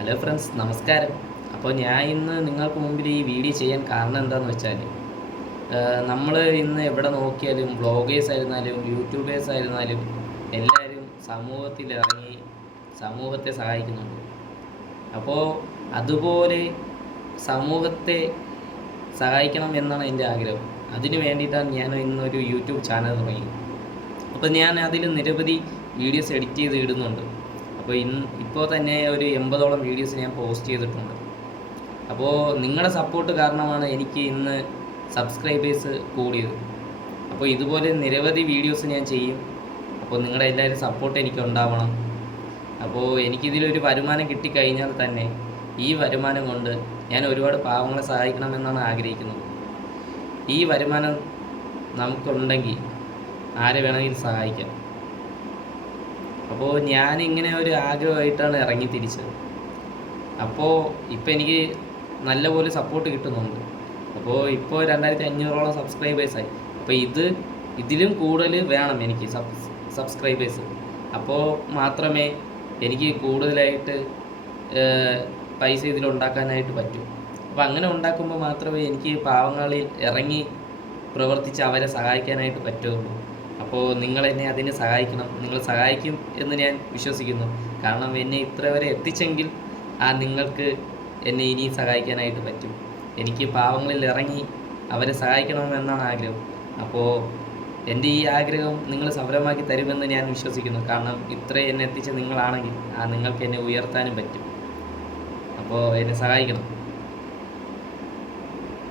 Hello friends, നമസ്കാരം. അപ്പോൾ ഞാൻ ഇന്ന് നിങ്ങൾക്ക് മുമ്പിൽ ഈ വീഡിയോ ചെയ്യാൻ കാരണം എന്താണെന്ന് വെച്ചാൽ, നമ്മൾ ഇന്ന് എവിടെ നോക്കിയാലും വ്ളോഗേഴ്സ് ആയിരുന്നാലും യൂട്യൂബേഴ്സ് ആയിരുന്നാലും എല്ലാവരും സമൂഹത്തിൽ ഇറങ്ങി സമൂഹത്തെ സഹായിക്കുന്നുണ്ട്. അപ്പോൾ അതുപോലെ സമൂഹത്തെ സഹായിക്കണം എന്നാണ് എൻ്റെ ആഗ്രഹം. അതിന് വേണ്ടിയിട്ടാണ് ഞാൻ ഇന്നൊരു യൂട്യൂബ് ചാനൽ തുടങ്ങി. അപ്പോൾ ഞാൻ അതിൽ നിരവധി വീഡിയോസ് എഡിറ്റ് ചെയ്ത് ഇടുന്നുണ്ട്. അപ്പോൾ ഇപ്പോൾ തന്നെ ഒരു 80ഓളം വീഡിയോസ് ഞാൻ പോസ്റ്റ് ചെയ്തിട്ടുണ്ട്. അപ്പോൾ നിങ്ങളുടെ സപ്പോർട്ട് കാരണമാണ് എനിക്ക് ഇന്ന് സബ്സ്ക്രൈബേഴ്സ് കൂടിയത്. അപ്പോൾ ഇതുപോലെ നിരവധി വീഡിയോസ് ഞാൻ ചെയ്യും. അപ്പോൾ നിങ്ങളുടെ എല്ലാവരും സപ്പോർട്ട് എനിക്ക് ഉണ്ടാവണം. അപ്പോൾ എനിക്കിതിലൊരു വരുമാനം കിട്ടിക്കഴിഞ്ഞാൽ തന്നെ ഈ വരുമാനം കൊണ്ട് ഞാൻ ഒരുപാട് പാവങ്ങളെ സഹായിക്കണമെന്നാണ് ആഗ്രഹിക്കുന്നത്. ഈ വരുമാനം നമുക്കുണ്ടെങ്കിൽ ആരെ വേണമെങ്കിലും സഹായിക്കാം. അപ്പോൾ ഞാനിങ്ങനെ ഒരു ആഗ്രഹമായിട്ടാണ് ഇറങ്ങി തിരിച്ചത്. അപ്പോൾ ഇപ്പോൾ എനിക്ക് നല്ലപോലെ സപ്പോർട്ട് കിട്ടുന്നുണ്ട്. അപ്പോൾ ഇപ്പോൾ 2500ഓളം സബ്സ്ക്രൈബേഴ്സായി. അപ്പോൾ ഇതിലും കൂടുതൽ വേണം എനിക്ക് സബ്സ്ക്രൈബേഴ്സ്. അപ്പോൾ മാത്രമേ എനിക്ക് കൂടുതലായിട്ട് പൈസ ഇതിലുണ്ടാക്കാനായിട്ട് പറ്റൂ. അപ്പോൾ അങ്ങനെ ഉണ്ടാക്കുമ്പോൾ മാത്രമേ എനിക്ക് പാവങ്ങളിൽ ഇറങ്ങി പ്രവർത്തിച്ച് അവരെ സഹായിക്കാനായിട്ട് പറ്റുള്ളൂ. അപ്പോൾ നിങ്ങളെന്നെ അതിന് സഹായിക്കണം. നിങ്ങൾ സഹായിക്കും എന്ന് ഞാൻ വിശ്വസിക്കുന്നു. കാരണം എന്നെ ഇത്ര വരെ എത്തിച്ചെങ്കിൽ നിങ്ങൾക്ക് എന്നെ ഇനിയും സഹായിക്കാനായിട്ട് പറ്റും. എനിക്ക് പാവങ്ങളിൽ ഇറങ്ങി അവരെ സഹായിക്കണമെന്നാണ് ആഗ്രഹം. അപ്പോൾ എൻ്റെ ഈ ആഗ്രഹം നിങ്ങൾ സഫലമാക്കി തരുമെന്ന് ഞാൻ വിശ്വസിക്കുന്നു. കാരണം ഇത്രയും എന്നെ എത്തിച്ച നിങ്ങളാണെങ്കിൽ നിങ്ങൾക്ക് എന്നെ ഉയർത്താനും പറ്റും. അപ്പോൾ എന്നെ സഹായിക്കണം.